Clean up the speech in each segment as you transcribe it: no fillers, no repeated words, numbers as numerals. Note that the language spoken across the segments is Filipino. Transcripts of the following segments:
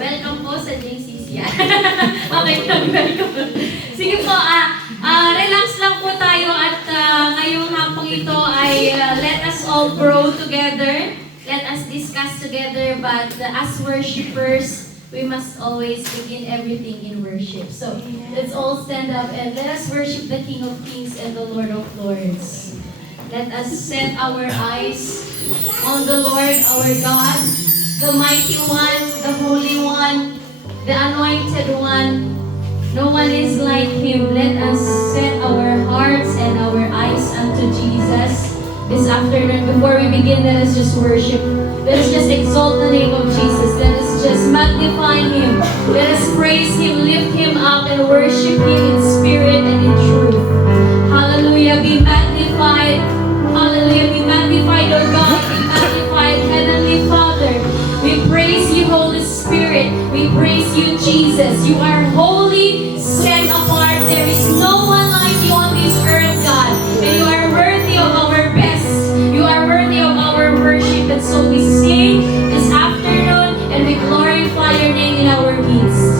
Welcome po sa JCC. Okay, welcome. Sige po, relax lang po tayo at ngayong hapong ito ay let us all grow together. Let us discuss together, but as worshipers, we must always begin everything in worship. So, let's all stand up and let us worship the King of Kings and the Lord of Lords. Let us set our eyes on the Lord, our God, the Mighty One, the Holy One, the Anointed One. No one is like Him. Let us set our hearts and our eyes unto Jesus this afternoon. Before we begin, let us just worship. Let us just exalt the name of Jesus. Let us just magnify Him. Let us praise Him, lift Him up, and worship Him in spirit and in truth. Hallelujah. Be magnified. Hallelujah. Be magnified, our God. Be magnified, Heavenly Father. We praise you, Holy Spirit. We praise you, Jesus. You are holy, set apart. There is no one like you on this earth, God. And you are worthy of our best. You are worthy of our worship. And so we sing this afternoon and we glorify your name in our midst.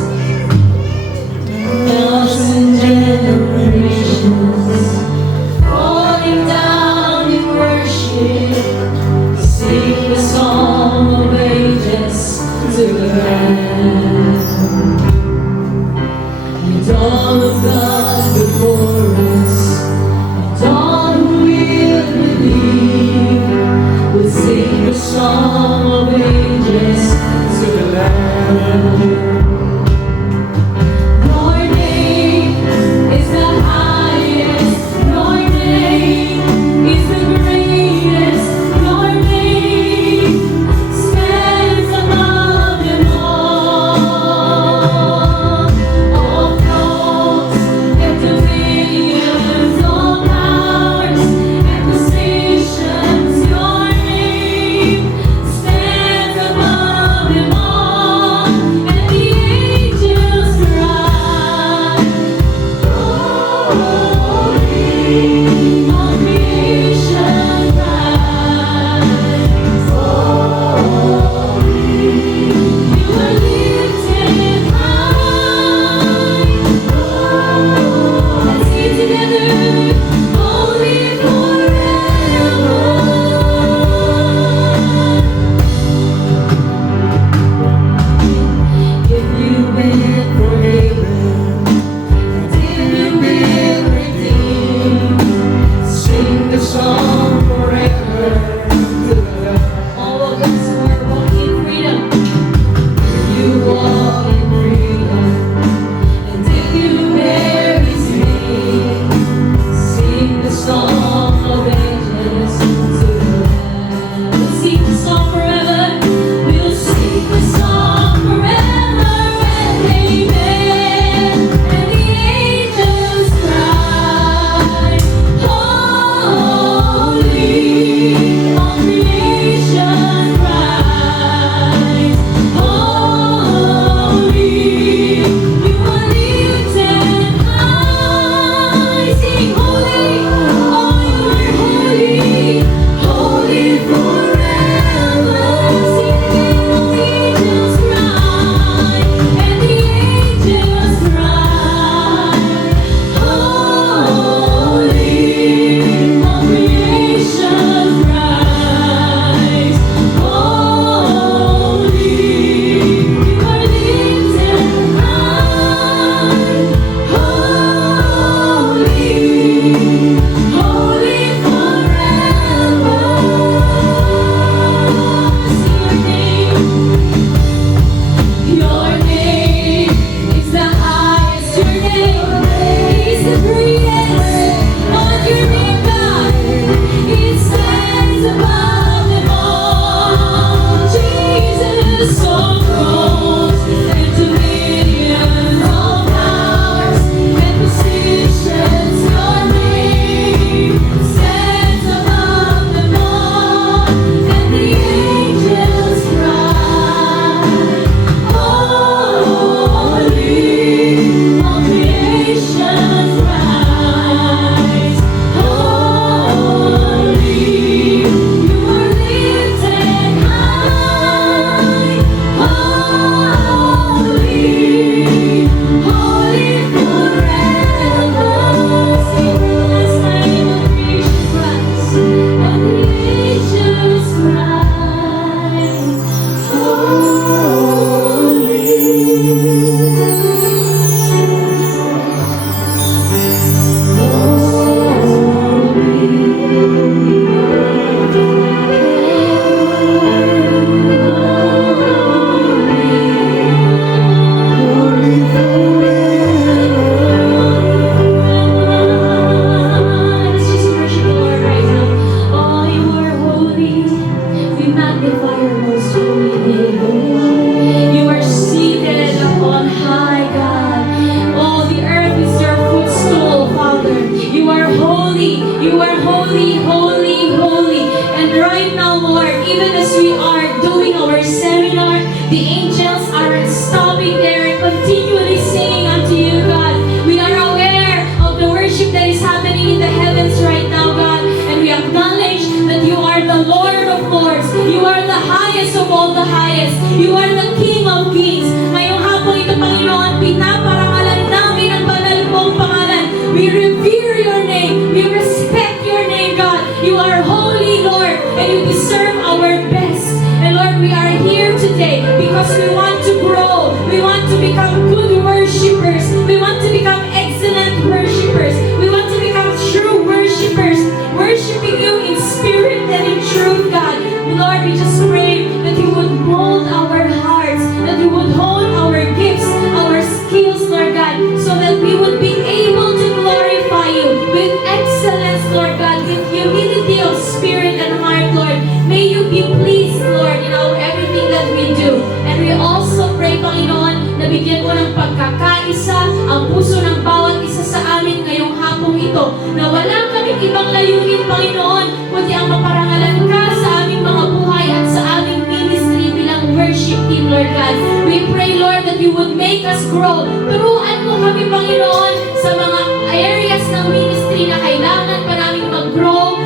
The angels are stopping there and continually singing unto you, God. We are aware of the worship that is happening in the heavens right now, God. And we acknowledge that you are the Lord of Lords. You are the highest of all the highest. You are the King of Kings. Ngayong hapon ito, Panginoon, pinaparangalan namin ang banal mong pangalan. We revere your name. We respect your name, God. You are holy, Lord, and you deserve our best. And Lord, we are here today because we want to grow. We want to become good worshipers. We want to become excellent worshipers. We want to become true worshipers, worshiping you in spirit and in truth, God. Lord, we just pray that you would mold our hearts, that you would hone our gifts, our skills, Lord God, so that we would be able to glorify you with excellence, Lord God, with humility of spirit and heart, Lord. May you be pleased, Lord, in everything that we do. And we also pray, Panginoon, na bigyan mo ng pagkakaisa ang puso ng bawat isa sa amin ngayong hapong ito, na wala kaming ibang layunin, Panginoon, kundi ang maparangalan ka sa aming mga buhay at sa aming ministry bilang worship team, Lord God. We pray, Lord, that you would make us grow. Turuan mo kami, Panginoon, sa mga areas ng ministry na kailangan pa namin mag-grow.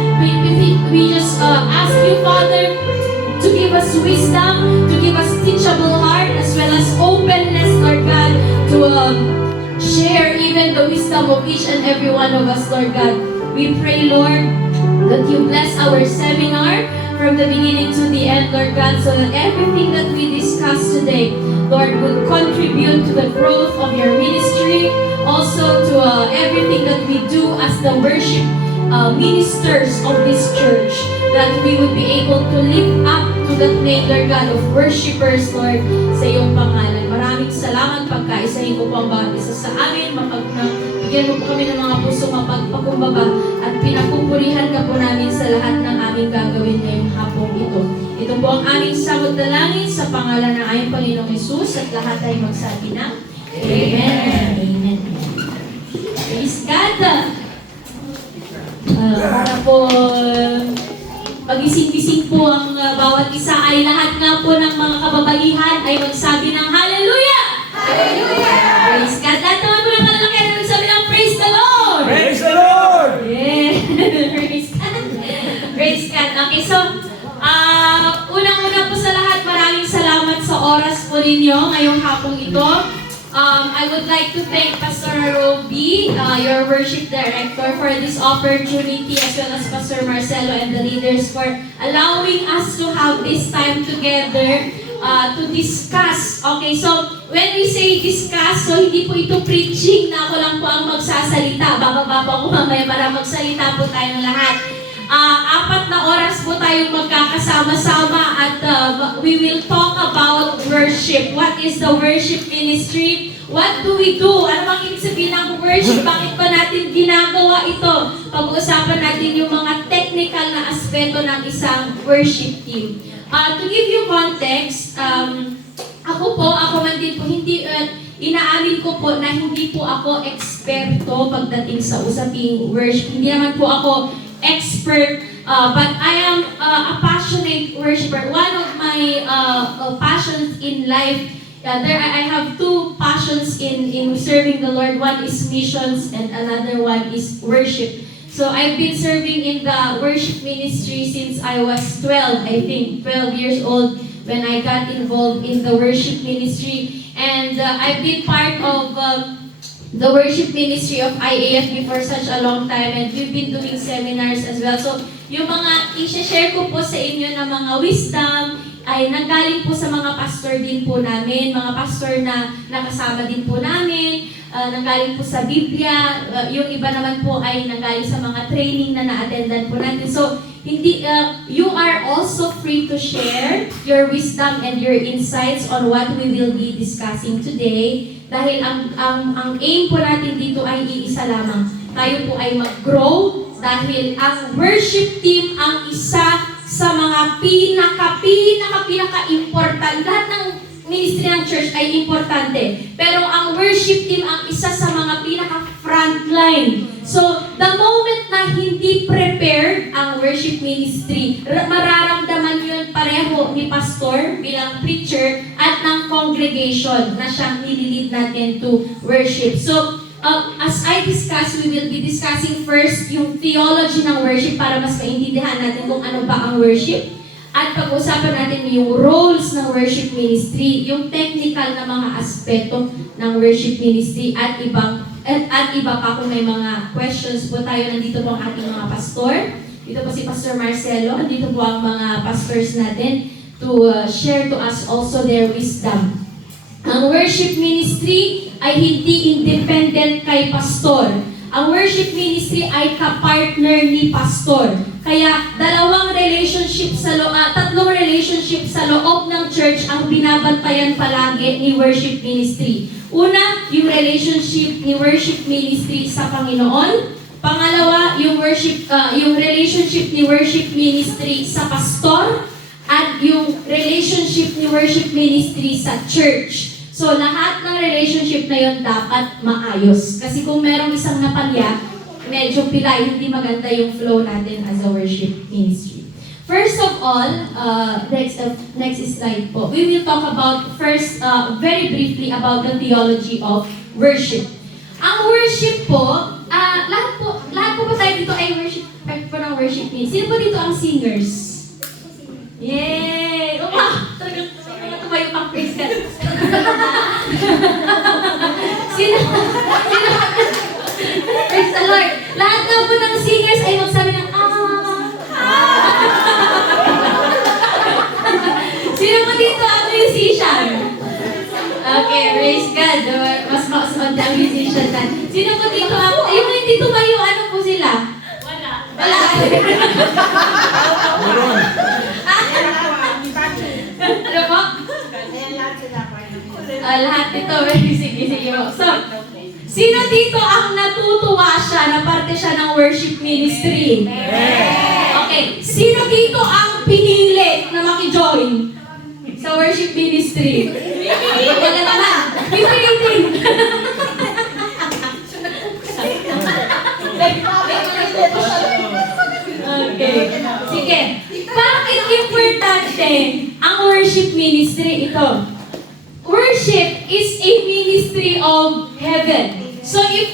We just ask you, Father, to give us wisdom, to give us teachable heart, as well as openness, Lord God, to share even the wisdom of each and every one of us, Lord God. We pray, Lord, that you bless our seminar from the beginning to the end, Lord God, so that everything that we discuss today, Lord, would contribute to the growth of your ministry, also to everything that we do as the worship ministers of this church, that we would be able to live up to that name, Lord God, of worshipers, Lord, sa iyong pangalan. Maraming salamat pagkaisahin ko po ang bawat isa sa amin, bigyan mo po kami ng mga puso mapagpakumbaba at pinapupurihan ka po namin sa lahat ng aming gagawin ngayong hapong ito. Ito po ang aming samot na langit sa pangalan ng aming Panginoong Hesus at lahat ay magsabi ng Amen. Amen. Praise God! Para po pagising-gising po ang bawat isa ay lahat nga po ng mga kababaihan ay magsabi ng Hallelujah! Hallelujah! Praise God! Lahat naman po ng malalaki na magsabi ng Praise the Lord! Praise the Lord! Yeah! Praise God! Praise God! Okay, so unang-una po sa lahat, maraming salamat sa oras po ninyo ngayong hapong ito. I would like to thank Pastor Roby, your worship director, for this opportunity, as well as Pastor Marcelo and the leaders for allowing us to have this time together to discuss. Okay, so when we say discuss, so hindi po ito preaching na ako lang po ang magsasalita. Bababa po ako mamaya para magsalita po tayong lahat. 4 na oras po tayong magkakasama-sama at we will talk about worship. What is the worship ministry? What do we do? Ano bang ibig sabihin ng worship? Bakit pa natin ginagawa ito? Pag-uusapan natin yung mga technical na aspeto ng isang worship team. To give you context, ako man din po, inaamin ko po na hindi po ako eksperto pagdating sa usaping worship. Hindi naman po ako expert, but I am a passionate worshiper. One of my passions in life, I have 2 passions in serving the Lord. One is missions and another one is worship. So I've been serving in the worship ministry since I was 12, I think, 12 years old when I got involved in the worship ministry. And I've been part of the worship ministry of IAFB for such a long time, and we've been doing seminars as well. So, yung mga i-share ko po sa inyo na mga wisdom ay nanggaling po sa mga pastor din po namin, mga pastor na nakasama din po namin, nanggaling po sa Biblia, yung iba naman po ay nanggaling sa mga training na na-attendan po natin. So, you are also free to share your wisdom and your insights on what we will be discussing today. Dahil ang aim po natin dito ay iisa lamang. Tayo po ay mag-grow dahil ang worship team ang isa sa mga pinaka-important. Lahat ng ministry ng church ay importante. Pero ang worship team ang isa sa mga pinaka-frontline. So, the moment na hindi prepared ang worship ministry, mararamdaman yun pareho ni pastor bilang preacher at congregation na siyang nililid natin to worship. So, as I discuss, we will be discussing first yung theology ng worship para mas maintindihan natin kung ano ba ang worship. At pag-usapan natin yung roles ng worship ministry, yung technical na mga aspeto ng worship ministry at iba pa kung may mga questions po tayo. Nandito po ang ating mga pastor. Dito po si Pastor Marcelo. Nandito po ang mga pastors natin to share to us also their wisdom. Ang worship ministry ay hindi independent kay pastor. Ang worship ministry ay kapartner ni pastor. Kaya tatlong relationship sa loob ng church ang binabantayan palagi ni worship ministry. Una, yung relationship ni worship ministry sa Panginoon. Pangalawa, yung relationship ni worship ministry sa pastor. At yung relationship ni worship ministry sa church. So, lahat ng relationship na yun dapat maayos. Kasi kung merong isang napalya, medyo pilay, hindi maganda yung flow natin as a worship ministry. First of all, next slide po. We will talk about first, very briefly about the theology of worship. Ang worship po, lahat po ba tayo dito ay worship, po ng worship ministry? Sino po dito ang singers? Yay! Talagang tumayo pang praise God. Sino? Praise the Lord. Lahat na po ng singers ay magsabi ng Sino po dito ang musician? Okay, praise God. Mas makasama ang musician na. Sino po dito ang, yung hindi tumayo, ano po sila? Wala. Ano po? Lahat ito. Sige po. So, sino dito ang natutuwa siya na parte siya ng worship ministry? Okay. Sino dito ang pinili na maki-join sa worship ministry? Wala naman. Pipilitin. Okay. Sige. Bakit importante ang worship ministry? Ito. Worship is a ministry of heaven. So if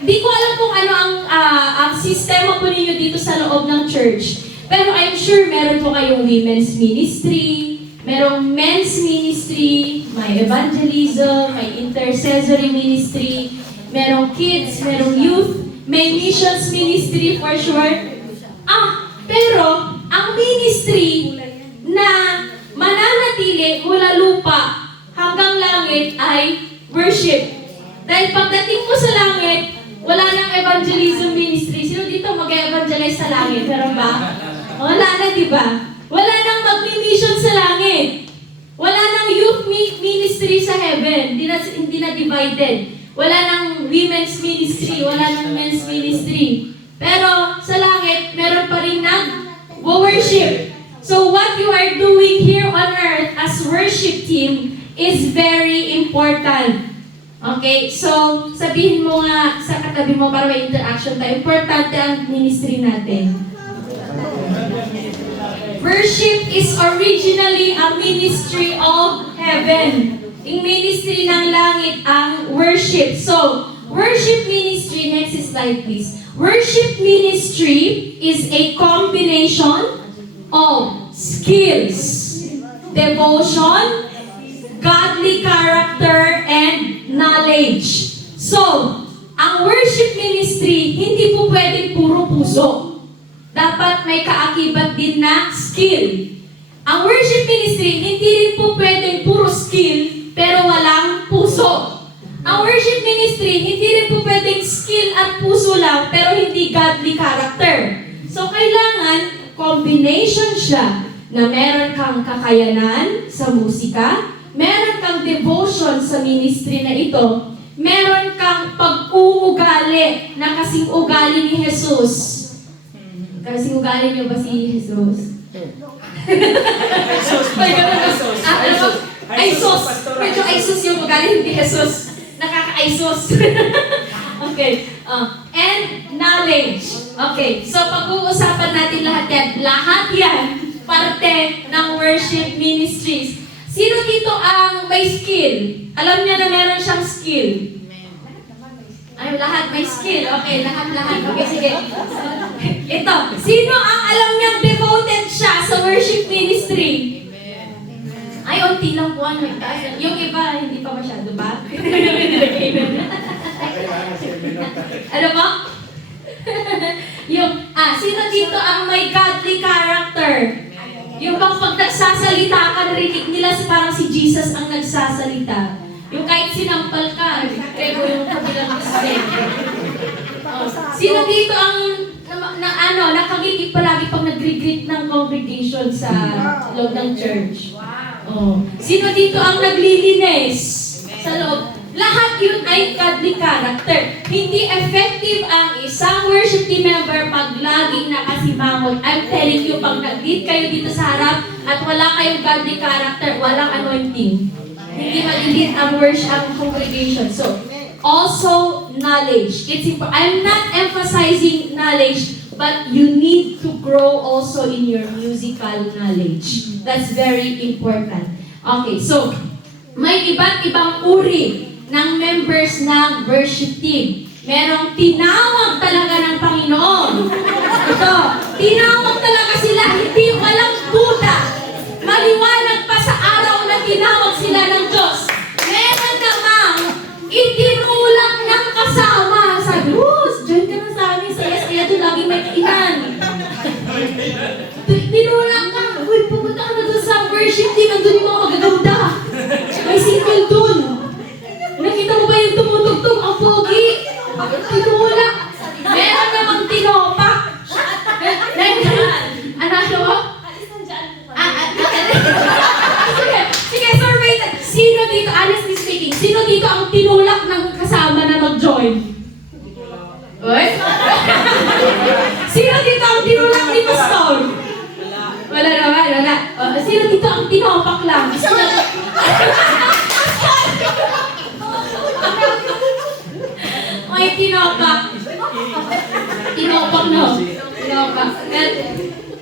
di ko alam kung ano ang sistema po ninyo dito sa loob ng church. Pero I'm sure meron po kayong women's ministry, merong men's ministry, may evangelism, may intercessory ministry, merong kids, merong youth, may missions ministry for sure. Pero ang ministry na mananatili mula lupa hanggang langit ay worship. Dahil pagdating mo sa langit, wala nang evangelism ministry. Sino dito mag-evangelize sa langit? Meron ba? Wala na, di ba? Wala nang mag-mission sa langit. Wala nang youth ministry sa heaven. Hindi na divided. Wala nang women's ministry. Wala nang men's ministry. Pero sa langit, meron pa rin nag-worship. So what you are doing here on earth as worship team is very important. Okay? So, sabihin mo nga sa katabi mo para may interaction tayo. Importante ang ministry natin. Worship is originally a ministry of heaven. Yung ministry ng langit ang worship. So, worship ministry, next slide please. Worship ministry is a combination of skills, devotion, godly character, and knowledge. So, ang worship ministry, hindi po pwedeng puro puso. Dapat may kaakibat din na skill. Ang worship ministry, hindi rin po pwedeng puro skill, pero walang puso. Ang worship ministry, hindi rin po pwedeng skill at puso lang, pero hindi godly character. So, kailangan combination siya na meron kang kakayanan sa musika, meron kang devotion sa ministry na ito, meron kang pag-uugali na kasing ugali ni Jesus. Kasing ugali niyo ba si Jesus? Ay, sos. Medyo ay sos yung ugali, hindi Jesus. Nakaka-ay-sos. Okay. And knowledge. Okay. So, pag-uusapan natin lahat yan. Lahat yan parte ng worship ministries. Sino dito ang may skill? Alam niya na meron siyang skill. Ay, lahat may skill. Okay, lahat. Okay, sige. Ito, sino ang alam niyang devoted siya sa worship ministry? Ay, unti lang po ang nagtaas. Yung iba, hindi pa masyado ba? Ano ba? Sino dito ang may godly character? Yung bang pag nagsasalita ka, narinig nila parang si Jesus ang nagsasalita. Yung kahit sinampal ka, pero yung kabilang mistake. Sino dito ang nakangiti palagi pag nag-greet ng congregation sa loob ng church? Sino dito ang naglilinis sa loob? Lahat yun ay godly character. Hindi effective ang isang worship team member pag laging nakasimangot. I'm telling you, pag nag-lead kayo dito sa harap at wala kayong godly character, walang anointing. Hindi malilid ang worship, ang congregation. So, also knowledge. I'm not emphasizing knowledge, but you need to grow also in your musical knowledge. That's very important. Okay, so, may iba't ibang uri ng members ng worship team. Merong tinawag talaga ng Panginoon. Ito, tinawag talaga sila, hindi walang duda. Maliwanag pa sa araw na tinawag sila ng Diyos. Meron namang itinulak ng kasama. Sabi, join ka na sa amin sa SKA doon, laging may kainan. Tinulak ka, pupunta ka na doon sa worship team, nandun yung mga magaganda. May single doon. Nakita mo ba yung tumutugtog ang pogi? Tinulak. Meron namang tinopak. Ano ba? Sige, survey. Sino dito, honestly speaking, sino dito ang tinulak ng kasama na mag-join? Uy? Sino dito ang tinulak ni Pastor? Wala naman, wala. Sino dito ang tinopak lang? May tinopak. Tinopak, no? Tinopak.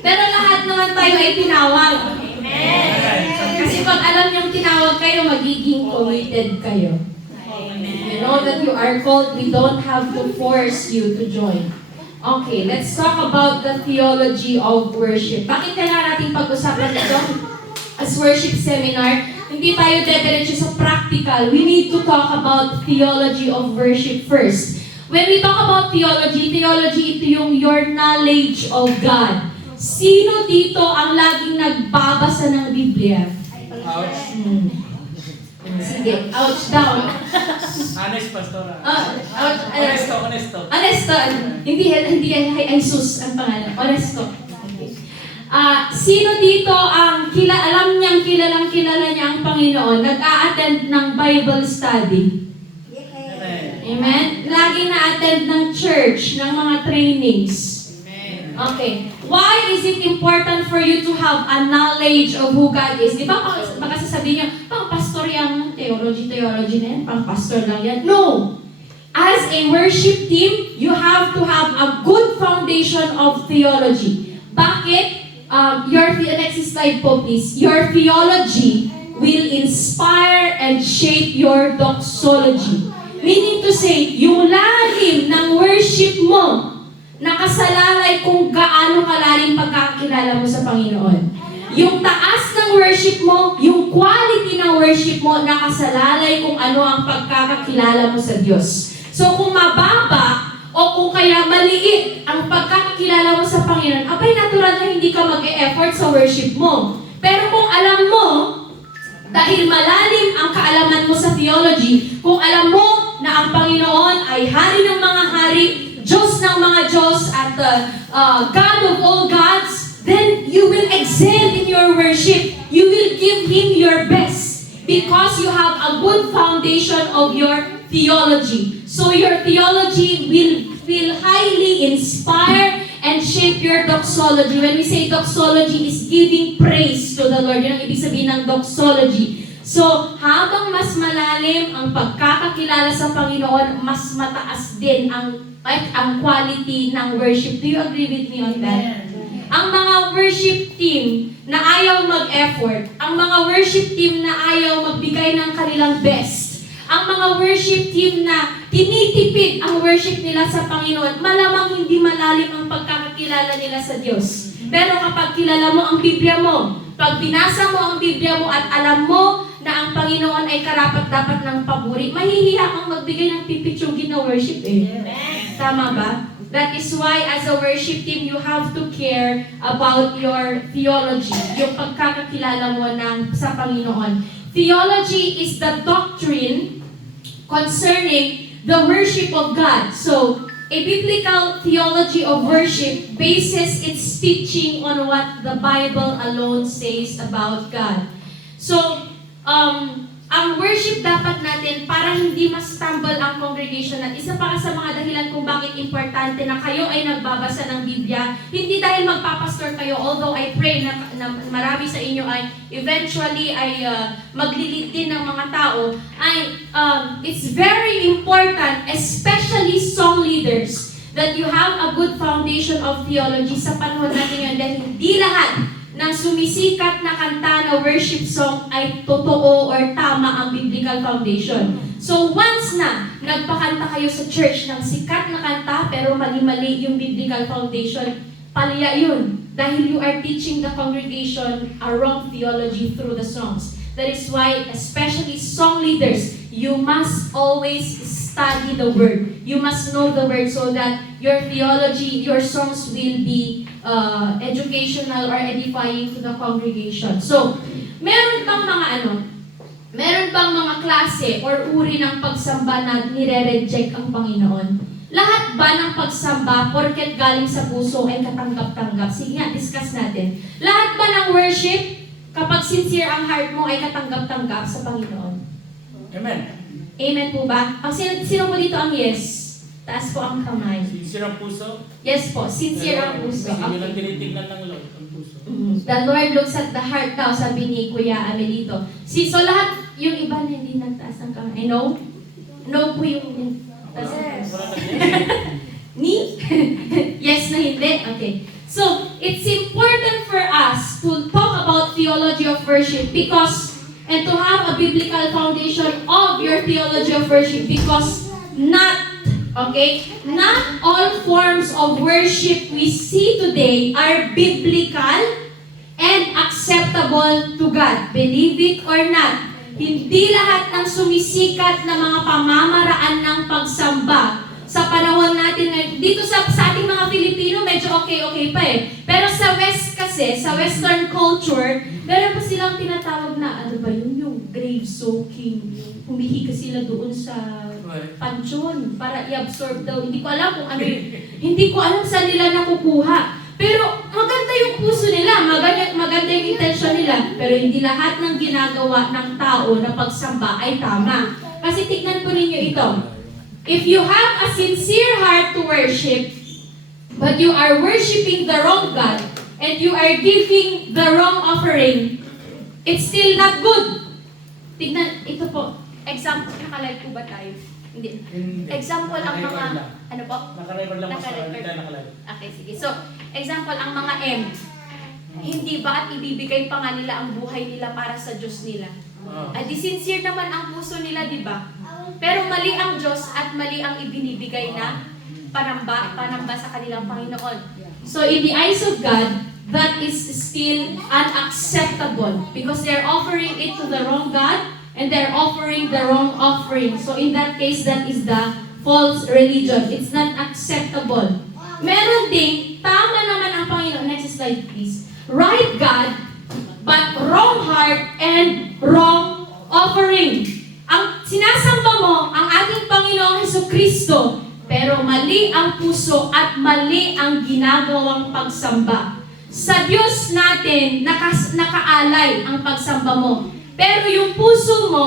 Pero lahat naman tayo ay tinawag. Amen. Kasi pag alam niyong tinawag kayo, magiging committed kayo. Amen. You know that you are called. We don't have to force you to join. Okay, let's talk about the theology of worship. Bakit kailangan natin pag-usapan ito? As worship seminar, hindi tayo dediretso sa practical. We need to talk about theology of worship first. When we talk about theology ito yung your knowledge of God. Sino dito ang laging nagbabasa ng Biblia? Ouch. Sige, ouch down. Honest, pastora. Honesto. Hindi ay sus ang pangalan. Honesto. Sino dito ang alam niyang kilala niya ang Panginoon, nag-a-attend ng Bible study? Amen? Laging na-attend ng church, ng mga trainings. Okay. Why is it important for you to have a knowledge of who God is? Di ba baka sasabihin niyo, pang pastor yan, theology na yan, pang pastor lang yan. No! As a worship team, you have to have a good foundation of theology. Bakit? Next slide po please. Your theology will inspire and shape your doxology. Meaning to say, yung lalim ng worship mo, nakasalalay kung gaano kalalim pagkakakilala mo sa Panginoon. Yung taas ng worship mo, yung quality ng worship mo, nakasalalay kung ano ang pagkakakilala mo sa Diyos. So kung mababa, o kung kaya maliit ang pagkakakilala mo sa Panginoon, abay natural na hindi ka mag-e-effort sa worship mo. Pero kung alam mo, dahil malalim ang kaalaman mo sa theology, kung alam mo na ang Panginoon ay hari ng mga hari, Diyos ng mga Diyos, at God of all gods, then you will excel in your worship. You will give Him your best because you have a good foundation of your theology. So your theology will highly inspire and shape your doxology. When we say doxology is giving praise to the Lord, yun ang ibig sabihin ng doxology. So, habang mas malalim ang pagkakakilala sa Panginoon, mas mataas din ang quality ng worship. Do you agree with me on that? ang mga worship team na ayaw mag-effort, ang mga worship team na ayaw magbigay ng kanilang best, ang mga worship team na tinitipid ang worship nila sa Panginoon, malamang hindi malalim ang pagkakakilala nila sa Diyos. Pero kapag kilala mo ang Biblia mo, pag binasa mo ang Biblia mo at alam mo na ang Panginoon ay karapat-dapat ng paburi, mahihiya kang magbigay ng pipitsugin na worship Tama ba? That is why as a worship team, you have to care about your theology, yung pagkakakilala mo sa Panginoon. Theology is the doctrine concerning the worship of God. So, a biblical theology of worship bases its teaching on what the Bible alone says about God. So, ang worship dapat natin para hindi ma-stumble ang congregation. At isa pa sa mga dahilan kung bakit importante na kayo ay nagbabasa ng Biblia, hindi dahil magpapastor kayo, although I pray na marami sa inyo ay eventually ay maglilid din ng mga tao, it's very important, especially song leaders, that you have a good foundation of theology sa panahon natin ngayon dahil hindi lahat ng sumisikat na kanta na worship song ay totoo or tama ang biblical foundation. So once na nagpakanta kayo sa church ng sikat na kanta pero mali-mali yung biblical foundation, palya yun. Dahil you are teaching the congregation a wrong theology through the songs. That is why, especially song leaders, you must always study the Word. You must know the Word so that your theology, your songs will be educational or edifying to the congregation. So, meron bang mga klase or uri ng pagsamba na nire-reject ang Panginoon? Lahat ba ng pagsamba, porket galing sa puso, ay katanggap-tanggap? Sige nga, discuss natin. Lahat ba ng worship, kapag sincere ang heart mo, ay katanggap-tanggap sa Panginoon? Amen. Amen po ba? Sino po dito ang yes? Taas po ang kamay. Sincere ang puso. Yes po, sincere ang puso. Kasi yun ang Okay. tinitignan ng Lord, ang puso. The Lord looks at the heart daw, sabi ni Kuya Amelito. So lahat, yung iba na hindi nagtaas ng kamay. No? No po yung Yes. Ni? Yes na hindi? Okay. So, it's important for us to talk about theology of worship and to have a biblical foundation of your theology of worship because not all forms of worship we see today are biblical and acceptable to God. Believe it or not. Hindi lahat ng sumisikat na mga pamamaraan ng pagsamba sa panahon natin ngayon. Dito sa ating mga Filipino, medyo okay pa eh. Pero sa West kasi, sa Western culture, meron pa silang tinatawag na, ano ba yun, yung grave soaking. Yung humihiga sila doon sa pansyon para i-absorb daw. Hindi ko alam kung ano yun. Hindi ko alam saan nila nakukuha. Pero maganda yung puso nila, maganda yung intensyon nila. Pero hindi lahat ng ginagawa ng tao na pagsamba ay tama. Kasi tignan po ninyo ito. If you have a sincere heart to worship, but you are worshiping the wrong God, and you are giving the wrong offering, it's still not good. Tignan, ito po. Example, nakalive po ba tayo? Hindi. Example ang mga, ano po? Nakarecord lang sa Nakarecord. hindi tayo nakalive. Okay, sige. So, example, ang mga M. Hindi ba at ibibigay pa nga nila ang buhay nila para sa Diyos nila? At di sincere naman ang puso nila, di ba? Pero mali ang Diyos at mali ang ibinibigay na panamba sa kanilang Panginoon. So, in the eyes of God, that is still unacceptable because they're offering it to the wrong God and they're offering the wrong offering. So, in that case, that is the false religion. It's not acceptable. Meron ding, tama naman ang Panginoon. Next slide, please. Right God, but wrong heart and wrong offering. Ang sinasamba mo, ang ating Panginoong Hesukristo, pero mali ang puso at mali ang ginagawang pagsamba. Sa Diyos natin, nakaalay ang pagsamba mo. Pero yung puso mo,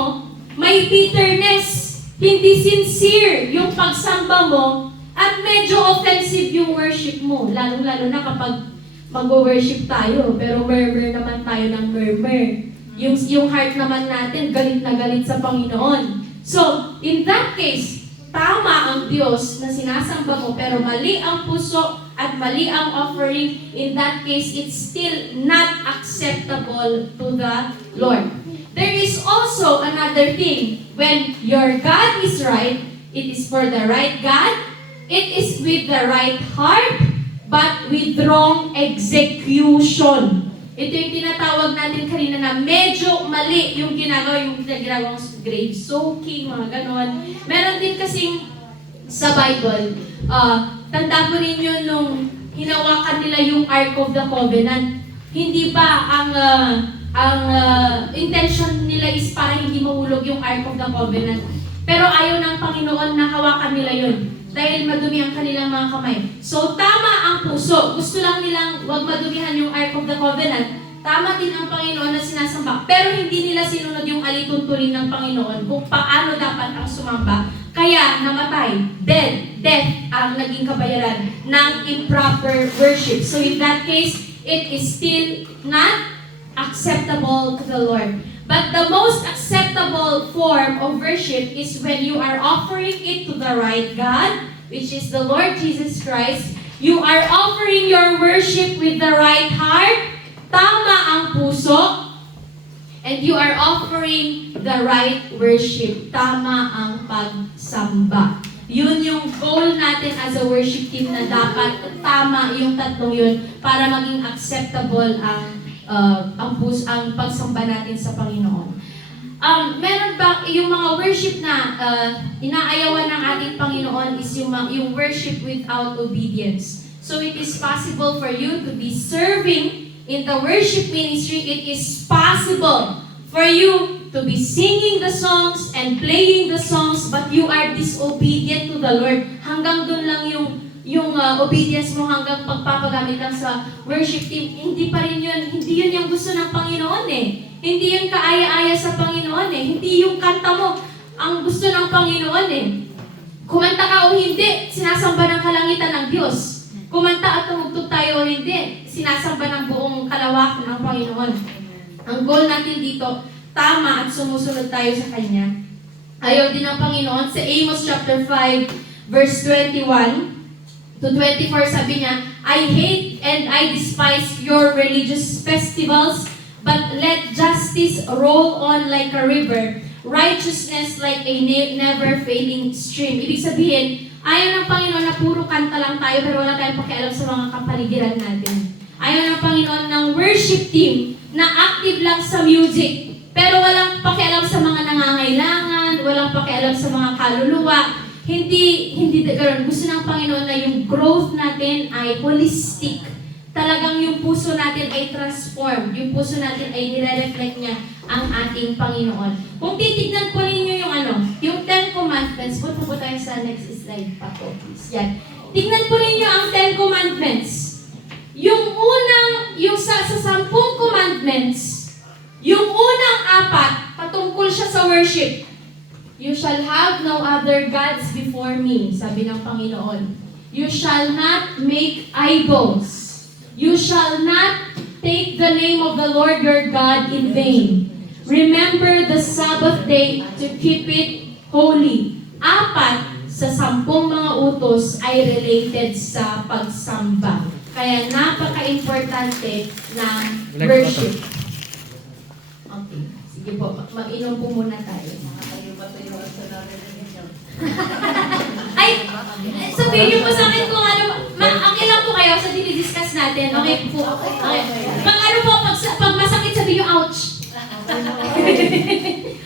may bitterness, hindi sincere yung pagsamba mo, at medyo offensive yung worship mo. Lalo-lalo na kapag mag-worship tayo, pero murmur naman tayo ng murmur. Yung heart naman natin, galit na galit sa Panginoon. So, in that case, tama ang Diyos na sinasamba mo, pero mali ang puso at mali ang offering, in that case, it's still not acceptable to the Lord. There is also another thing. When your God is right, it is for the right God, it is with the right heart, but with wrong execution. Ito yung tinatawag natin kanina na medyo mali yung ginagawang grave soaking, mga ganon. Meron din kasing sa Bible, tanda po ninyo nung hinawakan nila yung Ark of the Covenant. Hindi ba ang intention nila is para hindi mahulog yung Ark of the Covenant? Pero ayaw ng Panginoon na hawakan nila yun dahil madumi ang kanilang mga kamay. So tama ang puso. Gusto lang nilang wag madumihan yung Ark of the Covenant. Tama din ang Panginoon na sinasamba. Pero hindi nila sinunod yung alituntunin ng Panginoon kung paano dapat ang sumamba. Kaya namatay, death ang naging kabayaran ng improper worship. So in that case, it is still not acceptable to the Lord. But the most acceptable form of worship is when you are offering it to the right God, which is the Lord Jesus Christ. You are offering your worship with the right heart, tama ang puso, and you are offering the right worship, tama ang pagsamba. Yun yung goal natin as a worship team na dapat tama yung tatlong yun para maging acceptable ang pagsamba natin sa Panginoon. Meron ba yung mga worship na inaayawan ng ating Panginoon is yung worship without obedience. So it is possible for you to be serving in the worship ministry. It is possible for you to be singing the songs and playing the songs, but you are disobedient to the Lord. Hanggang dun lang yung obedience mo, hanggang pagpapagamit lang sa worship team. Hindi pa rin yun. Hindi yun yung gusto ng Panginoon eh. Hindi yun kaaya-aya sa Panginoon eh. Hindi yung kanta mo ang gusto ng Panginoon eh. Kumanta ka o hindi, sinasamba ng kalangitan ng Diyos. Kumanta at tumugtog tayo o hindi, sinasamba ng buong kalawakan ng Panginoon. Ang goal natin dito, tama at sumusunod tayo sa Kanya. Ayaw din ng Panginoon. Sa Amos chapter 5, verse 21 to 24, sabi niya, I hate and I despise your religious festivals, but let justice roll on like a river, righteousness like a never-failing stream. Ibig sabihin, ayaw ng Panginoon na puro kanta lang tayo pero wala tayong pakialam sa mga kapaligiran natin. Ayaw ng Panginoon ng worship team na active lang sa music, pero walang pakialam sa mga nangangailangan, walang pakialam sa mga kaluluwa. Hindi ganoon. Gusto ng Panginoon na yung growth natin ay holistic. Talagang yung puso natin ay transformed. Yung puso natin ay nire-reflect niya ang ating Panginoon. Kung titignan po ninyo yung 10 Commandments, punta po tayo sa next slide pa po, please. Yan. Tignan po ninyo ang 10 Commandments. Yung sa 10 Commandments, yung unang 4, patungkol siya sa worship. You shall have no other gods before me, sabi ng Panginoon. You shall not make idols. You shall not take the name of the Lord your God in vain. Remember the Sabbath day to keep it holy. 4 sa 10 mga utos ay related sa pagsamba. Kaya napaka-importante ng worship. Okay, sige po, mag-inom po muna tayo. Ay, sabihin niyo po sa akin kung ano, okay lang po kayo sa dinidiscuss natin. Okay po. Okay. Pag ano po, pag masakit sabihin niyo, ouch.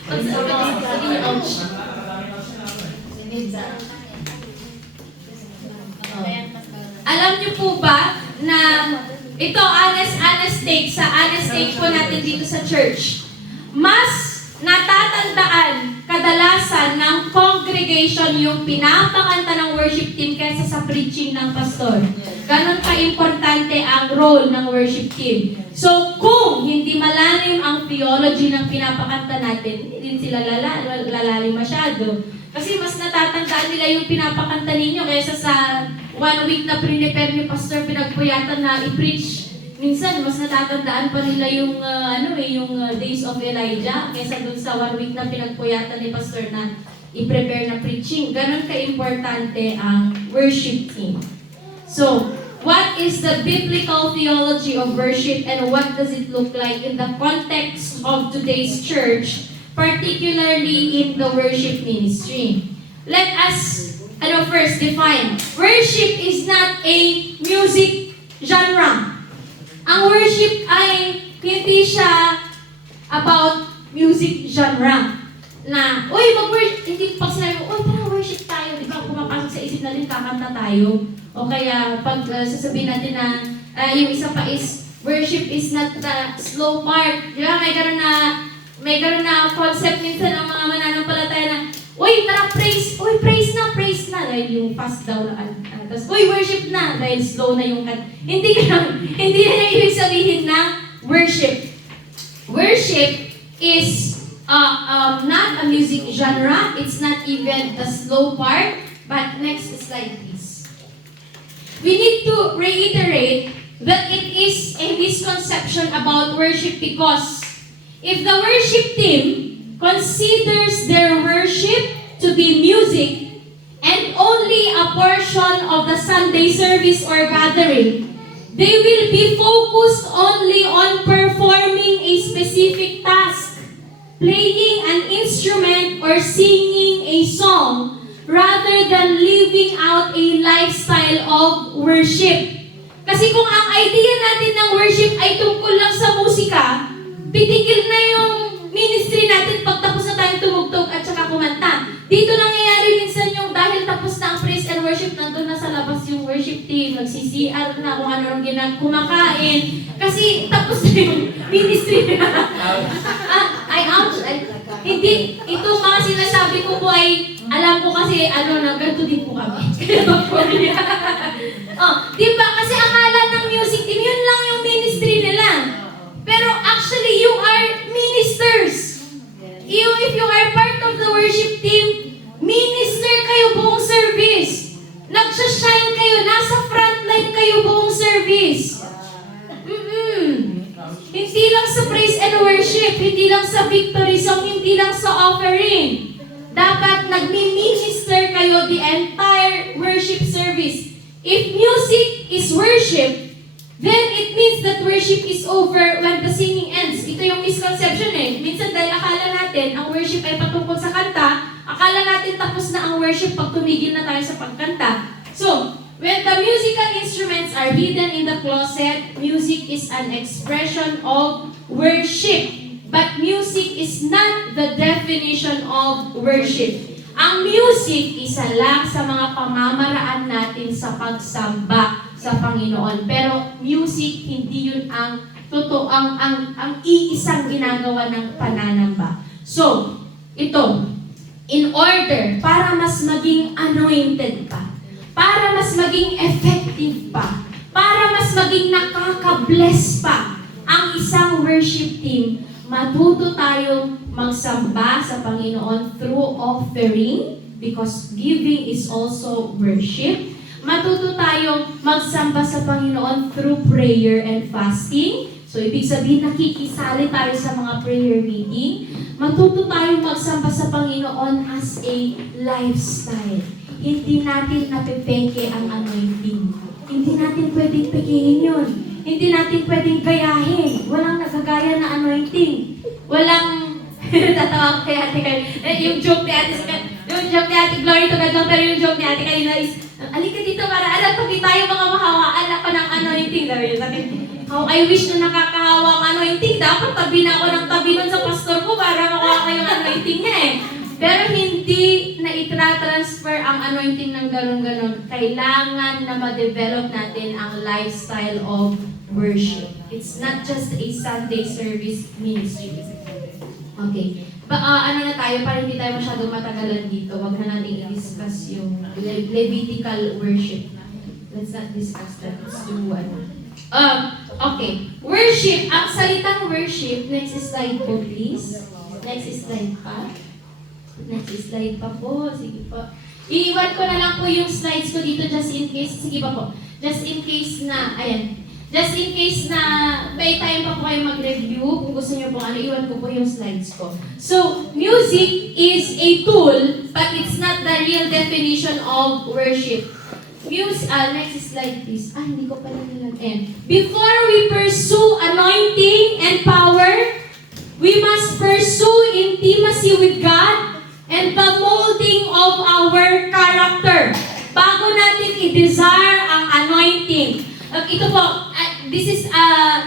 Pag sabihin niyo, ouch. Alam niyo po ba na ito, honest take, sa honest take po natin dito sa church, mas natatandaan kadalasan ng congregation yung pinapakanta ng worship team kaysa sa preaching ng pastor. Ganon ka-importante ang role ng worship team. So, kung hindi malalim ang theology ng pinapakanta natin, hindi din sila lalalim masyado. Kasi mas natatandaan nila yung pinapakanta ninyo kaysa sa 1 week na prepare ni pastor, pinagpuyatan na i-preach. Minsan, mas natatandaan pa nila yung Days of Elijah kaysa dun sa 1 week na pinagpuyatan ni pastor na i-prepare na preaching. Ganon ka-importante ang worship team. So, what is the biblical theology of worship and what does it look like in the context of today's church, particularly in the worship ministry. Let us first define. Worship is not a music genre. Ang worship ay hindi siya about music genre. Na, mag-worship, hindi pag sinabi mo, tara worship tayo, di ba pumapasok sa isip natin, kakanta tayo. O kaya, pag sasabihin natin na, yung isa pa is, worship is not the slow part. Di ba, may ganun na concept minsan ng mga mananampalataya na, tara praise, praise na, dahil yung fast daw na, tapos, worship na, dahil slow na yung hindi na niya ibig sabihin na worship. Worship is not a music genre. It's not even the slow part. But next slide, please. We need to reiterate that it is a misconception about worship because if the worship team considers their worship to be music and only a portion of the Sunday service or gathering, they will be focused only on performing a specific task, playing an instrument or singing a song, rather than living out a lifestyle of worship. Kasi kung ang idea natin ng worship ay tungkol lang sa musika, pitigil na yung ministry natin pagtapos na tayong tumugtog at saka kumanta. Dito nangyayari minsan yung dahil tapos na ang praise and worship, nandun na sa labas yung worship team, nagsi-CR na kung ano ang kumakain. Kasi tapos na yung ministry na. Hindi, ito mga sinasabi ko po ay, alam ko kasi, ganito din po kami. Di ba? Kasi akala ng music team, yun lang yung ministry nila. Pero actually, you are ministers. If you are part of the worship team, minister kayo buong service. Nagsashine kayo, nasa frontline kayo buong service. Hindi lang sa praise and worship, hindi lang sa victory song, hindi lang sa offering. Dapat nagmi-minister kayo the entire worship service. If music is worship, then it means that worship is over when the singing ends. Ito yung misconception eh. Minsan dahil akala natin ang worship ay patungkol sa kanta, akala natin tapos na ang worship pag tumigil na tayo sa pagkanta. So, when the musical instruments are hidden in the closet, music is an expression of worship. But music is not the definition of worship. Ang music, isa lang sa mga pamamaraan natin sa pagsamba sa Panginoon. Pero music, hindi yun ang totoo, ang iisang ginagawa ng pananamba. So, ito, in order para mas maging anointed pa, para mas maging effective pa, para mas maging nakaka-bless pa ang isang worship team, matuto tayong magsamba sa Panginoon through offering, because giving is also worship. Matuto tayong magsamba sa Panginoon through prayer and fasting. So, ibig sabihin, nakikisali tayo sa mga prayer meeting. Matuto tayong magsamba sa Panginoon as a lifestyle. Hindi natin napepeke ang anointing. Hindi natin pwedeng pekehin yun. Hindi natin pwedeng gayahin. Walang nagagaya na anointing. Walang, tatawa ko kay Ate Karina. Yung joke ni Ate Glory to God lang, pero yung joke ni Ate Karina is, alika dito para pag tayo mga mahawaan ako ng anointing. How I wish na nakakahawa ang anointing. Dapat tabi na ako ng tabi nun sa pastor ko para makuha ko yung anointing niya eh. Pero hindi na itra-transfer ang anointing ng ganun-ganun. Kailangan na ma-develop natin ang lifestyle of worship. It's not just a Sunday service ministry. Okay. Ano na tayo, para hindi tayo masyadong matagalan dito, wag na natin i-discuss yung Levitical worship. Let's not discuss that. Let's do one. Okay. Worship. Ang salitang worship, next slide po please. Next slide pa. Next slide pa po. Sige po. Iiwan ko na lang po yung slides ko dito just in case. Sige pa po. Just in case na, ayan. Just in case na may time pa po kayo mag-review, kung gusto niyo po iwan ko po yung slides ko. So, music is a tool, but it's not the real definition of worship. Next slide please. Hindi ko pala nilagyan. Before we pursue anointing and power, we must pursue intimacy with God and the molding of our character. Bago natin i-desire ang anointing. Ito po, this is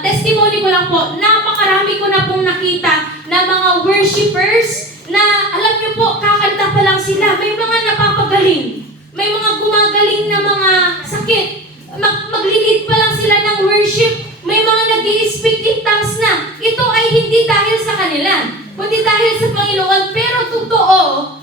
testimony ko lang po. Napakarami ko na pong nakita na mga worshipers na alam niyo po, kakanta pa lang sila. May mga napapagaling. May mga gumagaling na mga sakit. Maglilid pa lang sila ng worship. May mga nag-i-speak in tongues na. Ito ay hindi dahil sa kanila, kundi dahil sa Panginoon. Pero totoo,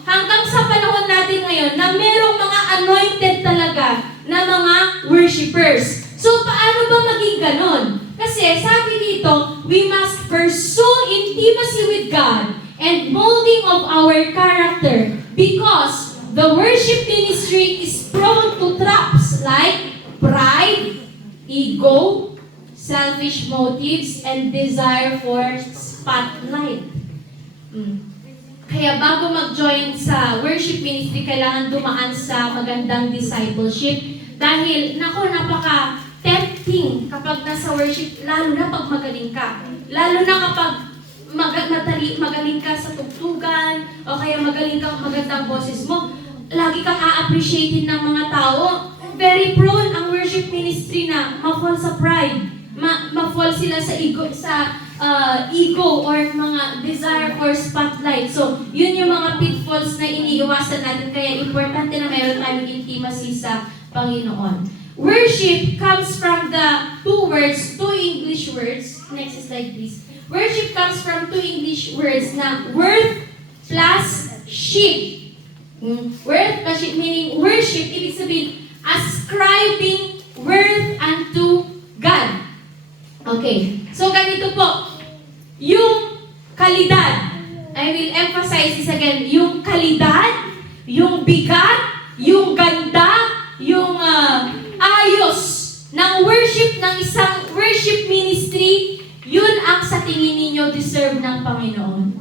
hanggang sa panahon natin ngayon, na merong mga anointed talaga na mga worshipers. So, paano ba maging ganon? Kasi sabi dito, we must pursue intimacy with God and molding of our character because the worship ministry is prone to traps like pride, ego, selfish motives, and desire for spotlight. Kaya bago mag-join sa worship ministry, kailangan dumaan sa magandang discipleship. Dahil, napaka-tempting kapag nasa worship, lalo na pag magaling ka. Lalo na kapag magaling ka sa tugtugan, o kaya magaling ka magandang boses mo, lagi kang a-appreciated ng mga tao. Very prone ang worship ministry na ma-fall sa pride. Ma-fall sila sa ego or mga desire for spotlight. So, yun yung mga pitfalls na iniiwasan natin. Kaya importante na mayroon tayong intimacy sa Panginoon. Worship comes from the two English words. Next slide please. Worship comes from two English words na worth plus ship. Worth plus ship, meaning worship, ibig sabihin, ascribing worth unto God. Okay. So, ganito po. Yung kalidad, I will emphasize this again, yung kalidad, yung bigat, yung ganda, yung ayos ng worship ng isang worship ministry, yun ang sa tingin ninyo deserve ng Panginoon.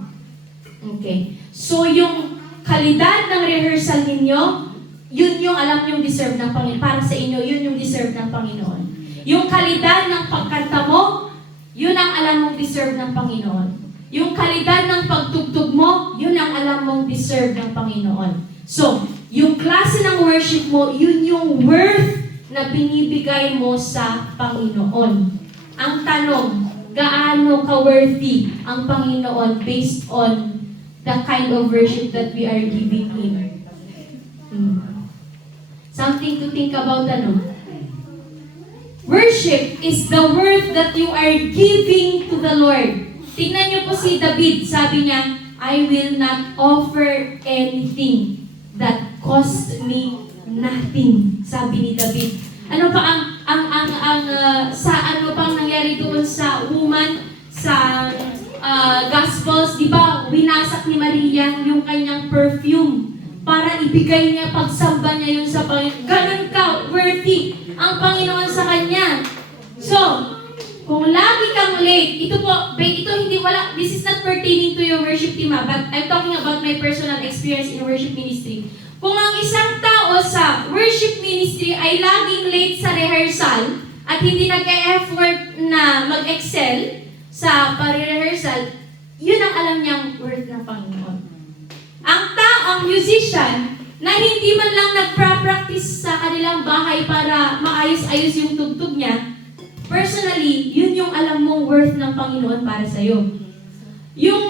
Okay. So, yung kalidad ng rehearsal ninyo, yun yung alam nyong deserve ng Panginoon. Para sa inyo, yun yung deserve ng Panginoon. Yung kalidad ng pagkanta mo, yun ang alam mong deserve ng Panginoon. Yung kalidad ng pagtugtog mo, yun ang alam mong deserve ng Panginoon. So, yung klase ng worship mo, yun yung worth na binibigay mo sa Panginoon. Ang tanong, gaano ka-worthy ang Panginoon based on the kind of worship that we are giving Him? Something to think about, Worship is the worth that you are giving to the Lord. Tingnan niyo po si David, sabi niya, I will not offer anything that cost me nothing. Sabi ni David. Ano pa ano pang nangyari doon sa woman sa Gospels, di ba? Winasak ni Maria yung kanyang perfume para ibigay niya, pagsamba niya yun sa Panginoon. Ganun ka, worthy ang Panginoon sa kanya. So, kung lagi kang late, ito hindi wala, this is not pertaining to your worship team, but I'm talking about my personal experience in worship ministry. Kung ang isang tao sa worship ministry ay laging late sa rehearsal at hindi nag-e-effort na mag-excel sa pare-rehearsal, yun ang alam niyang worth ng Panginoon. Ang musician na hindi man lang nagpa-practice sa kanilang bahay para maayos-ayos yung tugtog niya, personally, yun yung alam mong worth ng Panginoon para sa'yo. Yung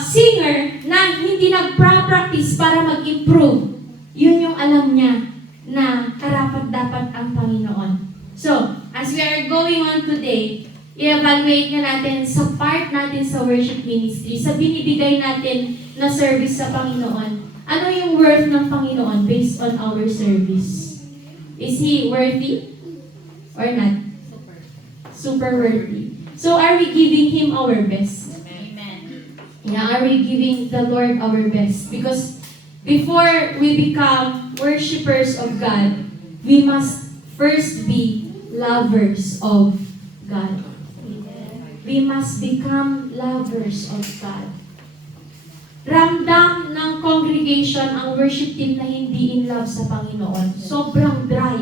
singer na hindi nagpa-practice para mag-improve, yun yung alam niya na karapat-dapat ang Panginoon. So, as we are going on today, i-evaluate na natin sa part natin sa worship ministry, sa binibigay natin na service sa Panginoon. Ano yung worth ng Panginoon based on our service? Is He worthy or not? Super worthy. So are we giving Him our best? Amen. Yeah, are we giving the Lord our best? Because before we become worshipers of God, we must first be lovers of God. We must become lovers of God. Ramdam ng congregation congregation, ang worship team na hindi in love sa Panginoon. Sobrang dry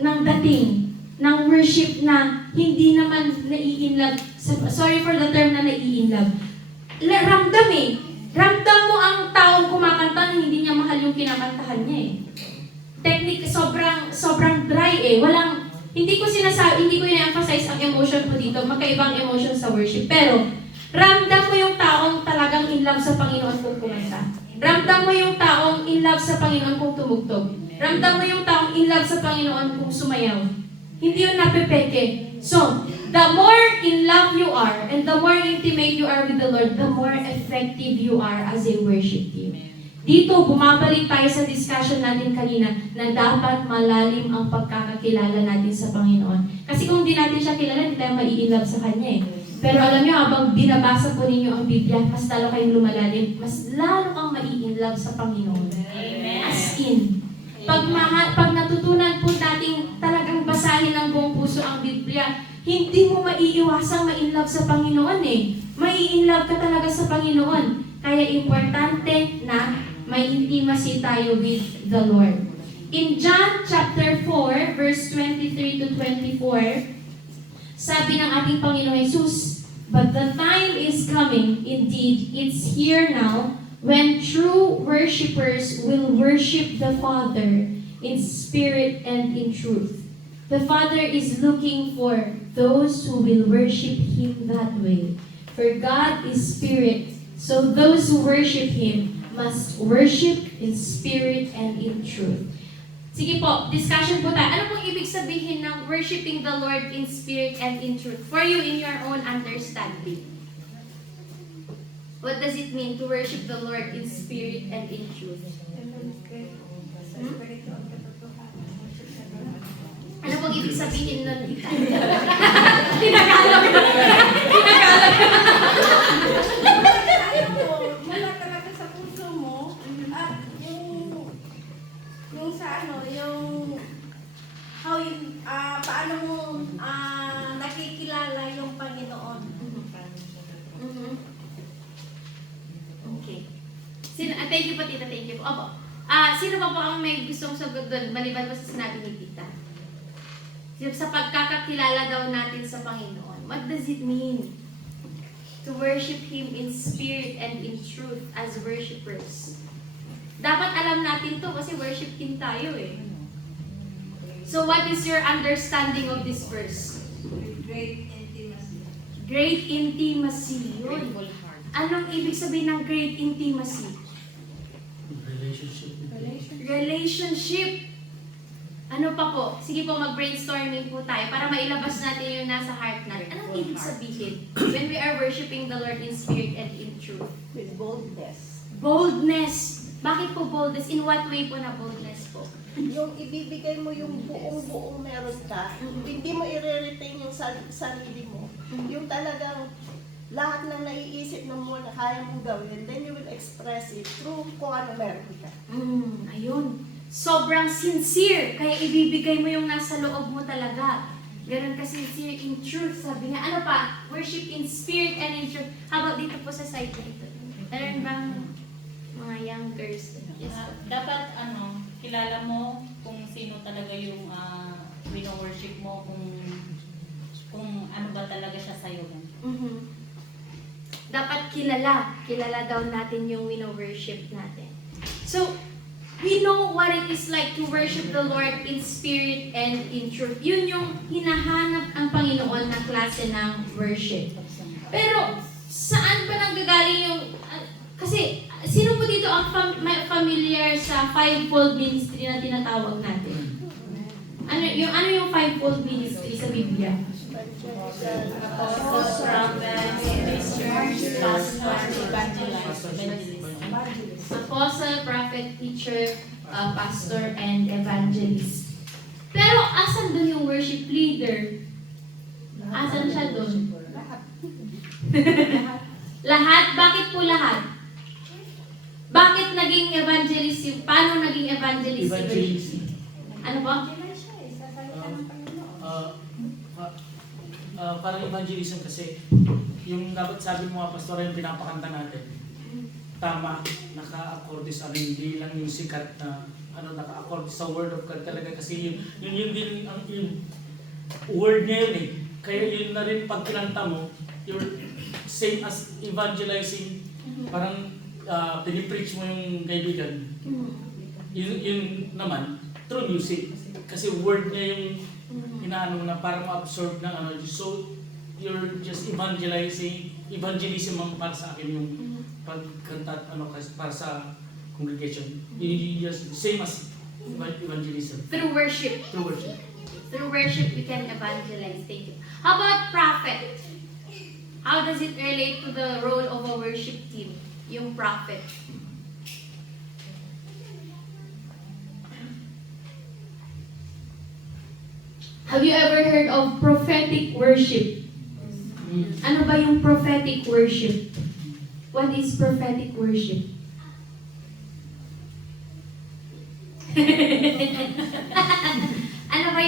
ng dating ng worship na hindi naman nai-in love. Sorry for the term na nai-in love. Ramdam eh. Ramdam mo ang taong kumakanta na hindi niya mahal yung kinakantahan niya eh. Technique, sobrang dry eh. Hindi ko i-emphasize ang emotion ko dito. Magkaibang emotion sa worship. Pero, ramdam mo yung taong talagang in love sa Panginoon kung kumanta. Ramdam mo yung taong in love sa Panginoon kung tumugtog. Ramdam mo yung taong in love sa Panginoon kung sumayaw. Hindi yun napepeke. So, the more in love you are, and the more intimate you are with the Lord, the more effective you are as a worship team. Dito, bumabalik tayo sa discussion natin kanina na dapat malalim ang pagkakakilala natin sa Panginoon. Kasi kung di natin siya kilala, hindi tayo mai-inlove sa Kanya eh. Pero alam niyo, habang binabasa po ninyo ang Biblia, mas lalo kayong lumalalim, mas lalo kang mai-inlove sa Panginoon. Amen. As in, pag natutunan po nating talagang basahin ng buong puso ang Biblia, hindi mo maiiwasang ma-inlove sa Panginoon eh. Mai-inlove ka talaga sa Panginoon. Kaya importante na may intimacy tayo with the Lord. In John chapter 4, verse 23 to 24, sabi ng ating Panginoong Jesus, "But the time is coming, indeed, it's here now, when true worshipers will worship the Father in spirit and in truth. The Father is looking for those who will worship Him that way. For God is spirit, so those who worship Him must worship in spirit and in truth." Sige po, discussion po tayo. Ano pong ibig sabihin ng worshiping the Lord in spirit and in truth? For you, in your own understanding. What does it mean to worship the Lord in spirit and in truth? Ano pong ibig sabihin nun? Tinagalog. Mula talaga sa puso mo at yung sa ano, yung how you, paano mo nakikilala yung Panginoon. Mhm. Okay. Thank you po, tita. Thank you po. Opo. Sino pa po ang may gustong sagot doon, maliban po sa sinabi ni tita? Sa pagkakakilala daw natin sa Panginoon, what does it mean to worship Him in spirit and in truth as worshipers? Dapat alam natin to kasi worship team tayo eh. So what is your understanding of this verse? Great intimacy. Great intimacy. Yun. Grateful heart. Anong ibig sabihin ng great intimacy? Relationship. Relationship. Ano pa po? Sige po, mag-brainstorming po tayo para mailabas natin yung nasa heart natin. Anong ibig sabihin when we are worshiping the Lord in spirit and in truth? With boldness. Boldness. Bakit po boldness? In what way po na boldness po? Yung ibibigay mo yung buong meron ka, hindi mo i-retain yung sarili mo. Yung talagang lahat ng naiisip mo na kaya mong gawin, then you will express it through kung ano meron ka. Ayun. Sobrang sincere. Kaya ibibigay mo yung nasa loob mo talaga. Ganun ka sincere in truth. Sabi nga, ano pa? Worship in spirit and in truth. How about dito po sa side dito? Meron bang mga youngers? Yes po. Dapat kilala mo kung sino talaga yung wino-worship mo, kung ano ba talaga siya sa'yo. Mhm. Dapat kilala. Kilala daw natin yung wino-worship natin. So, we know what it is like to worship the Lord in spirit and in truth. Yun yung hinahanap ang Panginoon na klase ng worship. Pero, saan ba nanggagaling yung... kasi, sino po dito ang familiar sa fivefold ministry na tinatawag natin? Ano yung fivefold ministry sa Biblia? Apostle, prophet, teacher, pastor, evangelist. Apostle, prophet, teacher, pastor, and evangelist. Pero asan dun yung worship leader? Asan siya dun? Lahat? Bakit po lahat? Bakit naging evangelist yung... Paano naging evangelist? Evangelist. Ano po? Kailan siya eh, sa salita ng Panginoon. Parang evangelism kasi yung dapat sabi mo mga pastor yung pinapakanta natin. tama, naka-accord sa amin, hindi lang yung sikat na naka-accord sa Word of God talaga kasi yun din ang yung word niya yun eh. Kaya yun na rin pag kinanta mo, you're same as evangelizing, parang pinipreach mo yung kaibigan. Yun naman, through music. Kasi word niya yung inaano na para ma-absorb ng so you're just evangelism ang para sa akin yung pagkanta para sa congregation. You just same as evangelism. Through worship. Through worship. Through worship, we can evangelize. Thank you. How about prophet? How does it relate to the role of a worship team? Yung prophet. Have you ever heard of prophetic worship? Ano ba yung prophetic worship? What is prophetic worship? Ano po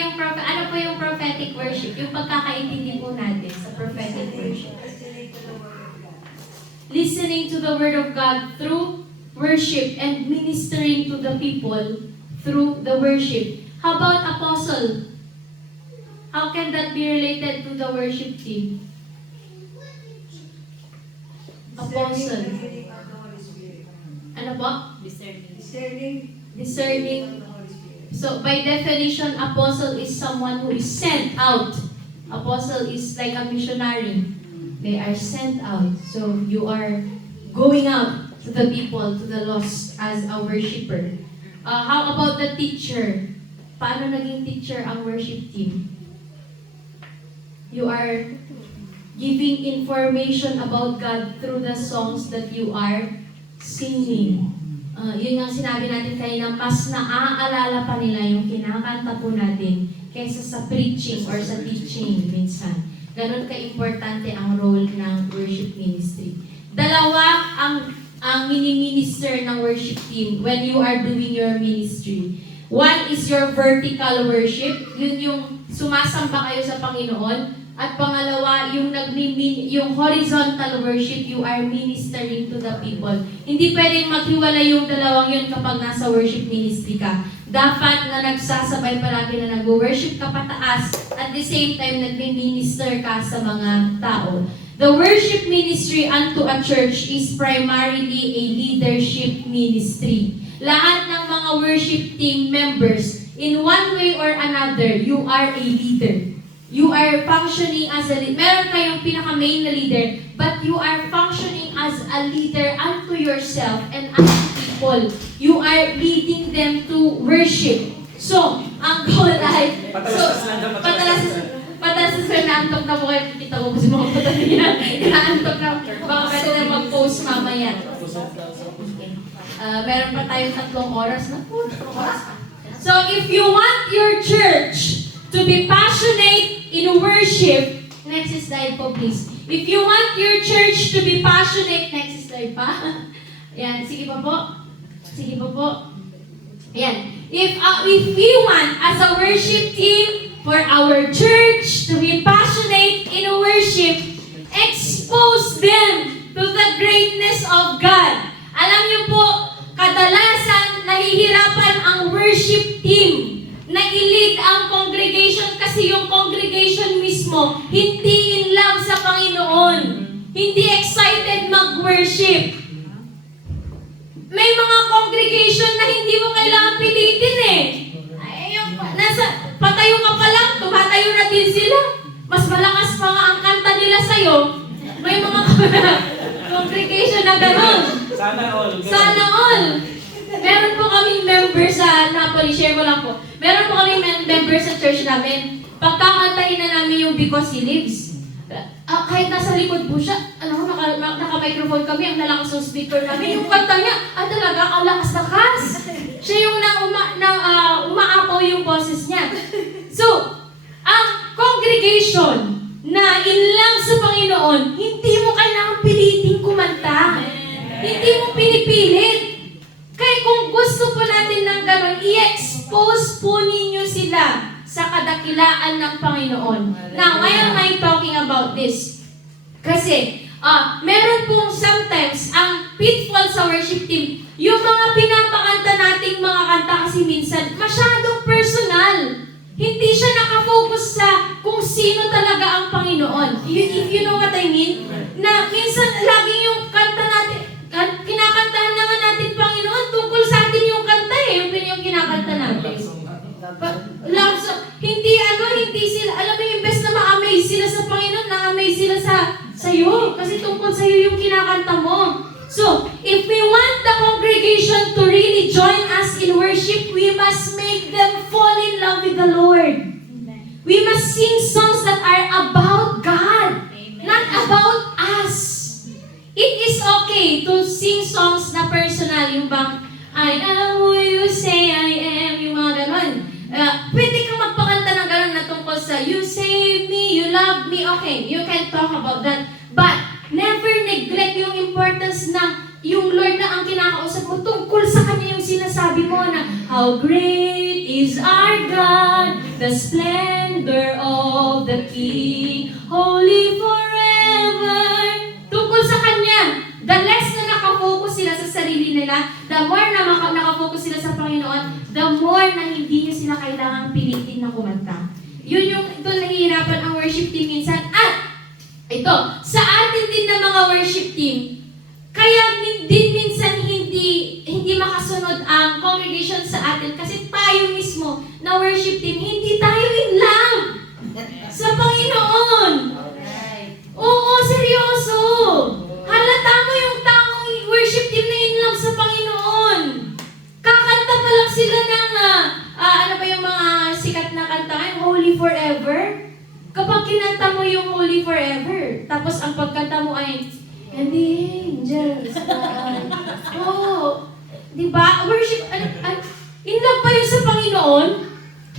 yung prophetic worship? Yung pagkakaintindi po natin sa prophetic worship. Listening to the word of God through worship and ministering to the people through the worship. How about apostle? How can that be related to the worship team? Apostle. Ano po? Discerning. So, by definition, apostle is someone who is sent out. Apostle is like a missionary. They are sent out. So, you are going out to the people, to the lost as a worshiper. How about the teacher? Paano naging teacher ang worship team? You are giving information about God through the songs that you are singing. Yun nga sinabi natin kanina, mas naaalala pa nila yung kinakanta po natin kaysa sa preaching or sa teaching minsan. Ganon ka-importante ang role ng worship ministry. Dalawa ang mini-minister ng worship team when you are doing your ministry. One is your vertical worship. Yun yung sumasamba kayo sa Panginoon. At pangalawa, yung horizontal worship, you are ministering to the people. Hindi pwedeng maghiwalay yung dalawang yun kapag nasa worship ministry ka. Dapat na nagsasabay palagi na nag-worship ka pataas, at the same time nag-minister ka sa mga tao. The worship ministry unto a church is primarily a leadership ministry. Lahat ng mga worship team members, in one way or another, you are a leader. You are functioning as a leader. Meron kayong pinaka-main na leader, but you are functioning as a leader unto yourself and unto people. You are leading them to worship. So, ang goal ay... Patalas na naantok na po kayo. Kita ko kasi mga patalas niya. Naantok na. Baka pwede na mag-post mamaya. Meron pa tayong 3 oras na po. So, if you want your church to be passionate in worship, next slide po please. If you want your church to be passionate, next slide pa. Ayan, sige pa po. Sige pa po. Ayan. If we want as a worship team for our church to be passionate in worship, expose them to the greatness of God. Alam niyo po, kadalasan nahihirapan ang worship team na i-lead ang congregation kasi yung congregation mismo hindi in love sa Panginoon. Hindi excited mag-worship. May mga congregation na hindi mo kailangan pilitin eh. Patayo ka pa lang, tumatayo na din sila. Mas malakas pa nga ang kanta nila sa'yo. May mga congregation na gano'n. Sana all. Sana all. Meron po kaming member sa Napoli, share ko lang po. Meron po kaming member sa church namin. Pagkakantahin na namin yung Because He Lives. Kahit nasa likod po siya, naka-microphone kami, ang lalakas ng speaker namin. Yung kanta niya, talaga, ang lakas-lakas. Siya yung umaapaw yung boses niya. So, ang congregation na in lang sa Panginoon, hindi mo kailangan piliting kumanta. Hindi mo pinipilit. Kaya kung gusto po natin ng gano'n, i-expose po ninyo sila sa kadakilaan ng Panginoon. Now, why am I talking about this? Kasi, meron pong sometimes, ang pitfall sa worship team. Yung mga pinapakanta nating mga kanta kasi minsan, masyadong personal. Hindi siya nakafocus sa kung sino talaga ang Panginoon. If you know what I mean? Na minsan, lagi yung kanta natin, kinakantahan na nga natin Panginoon, tungkol sa atin yung kanta yung kinakanta natin. Love song. Hindi sila, alam mo yung best na ma-amaze sila sa Panginoon, na-amaze sila sa'yo. Kasi tungkol sa'yo yung kinakanta mo. So, if we want the congregation to really join us in worship, we must make them fall in love with the Lord. We must sing songs that are about God, not about us. It is okay to sing songs na personal, yung bang, I am who you say I am, yung mga ganon. Pwede kang magpakanta ng ganon na tungkol sa, you save me, you love me, okay, you can talk about that. But, never neglect yung importance na yung Lord na ang kinakausap mo, tungkol sa Kanya yung sinasabi mo na, how great is our God, the splendor of the King, holy forever. Tungkol sa Kanya, the less na nakafocus sila sa sarili nila, the more na nakafocus sila sa Panginoon, the more na hindi nyo sila kailangang pilitin na kumanta. Yun yung ito nahihirapan ang worship team minsan. At ito, sa atin din na mga worship team, kaya din minsan hindi makasunod ang congregation sa atin kasi tayo mismo na worship team, hindi tayo in love sa Panginoon. Oo, seryoso. Halata mo yung taong worship team na in love sa Panginoon. Kakanta pa lang sila ng, ano ba yung mga sikat na kanta ngayon, Holy Forever. Kapag kinanta mo yung Holy Forever, tapos ang pagkanta mo ay, and the angels cry. Oh, di ba? Worship, in love pa yun sa Panginoon?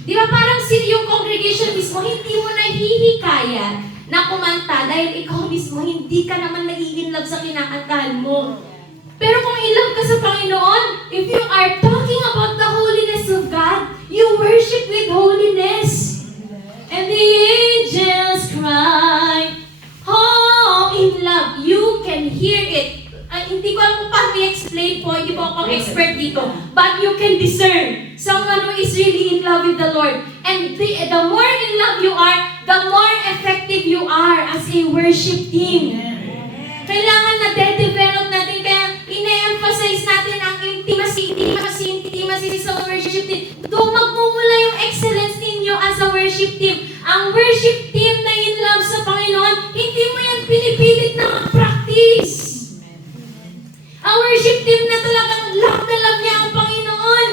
Di ba parang yung congregation mismo, hindi mo nahihikaya na kumanta dahil ikaw mismo, hindi ka naman nag-i-in love sa kinakantahan mo. Pero kung in love ka sa Panginoon, if you are talking about the holiness of God, you worship with holiness. And the angels cry, oh, in love. You can hear it. Hindi ko alam kung paano i-explain po, hindi po ako expert dito. But you can discern someone who is really in love with the Lord. And the more in love you are, the more effective you are as a worship team. Kailangan na de-develop natin, kaya ine-emphasize natin ang intimacy sa worship team. Doon magmumula yung excellence ninyo as a worship team. Ang worship team na in love sa Panginoon, hindi mo yan pinipilit na practice. Ang worship team na talagang love na love niya ang Panginoon.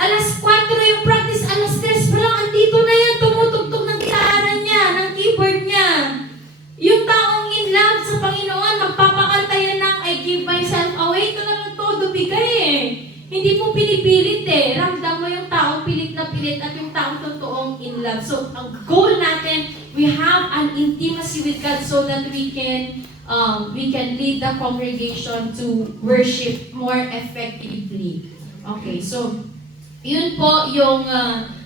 Alas 4 yung practice, alas 3 pa lang, andito na yan, tumutugtog ng gitara niya, ng keyboard niya. Yung taong in love sa Panginoon, magpapakanta yan ng I give myself away, talagang todo bigay eh. Hindi mo pinipilit eh. Ramdam mo yung taong pilit na pilit at yung taong totoong in love. So, ang goal natin, we have an intimacy with God so that we can lead the congregation to worship more effectively. Okay, so, yun po yung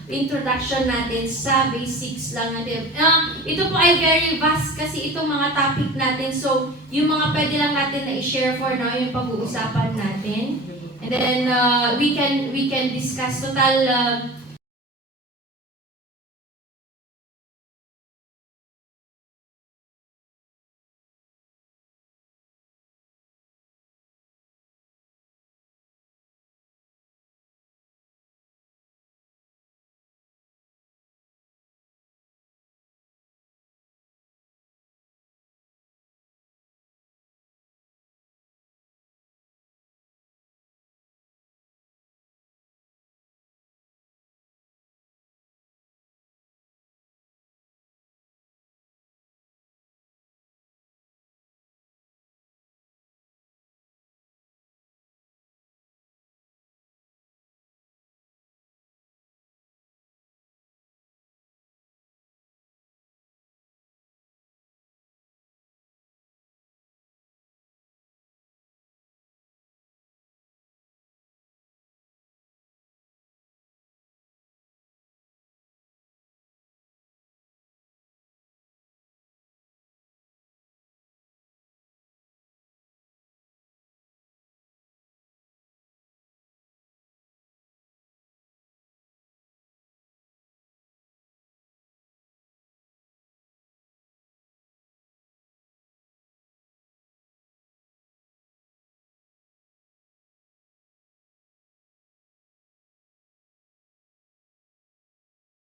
introduction natin sa basics lang natin. Ito po ay very vast kasi itong mga topic natin. So, yung mga pwede lang natin na i-share for now, yung pag-uusapan natin. And then we can discuss total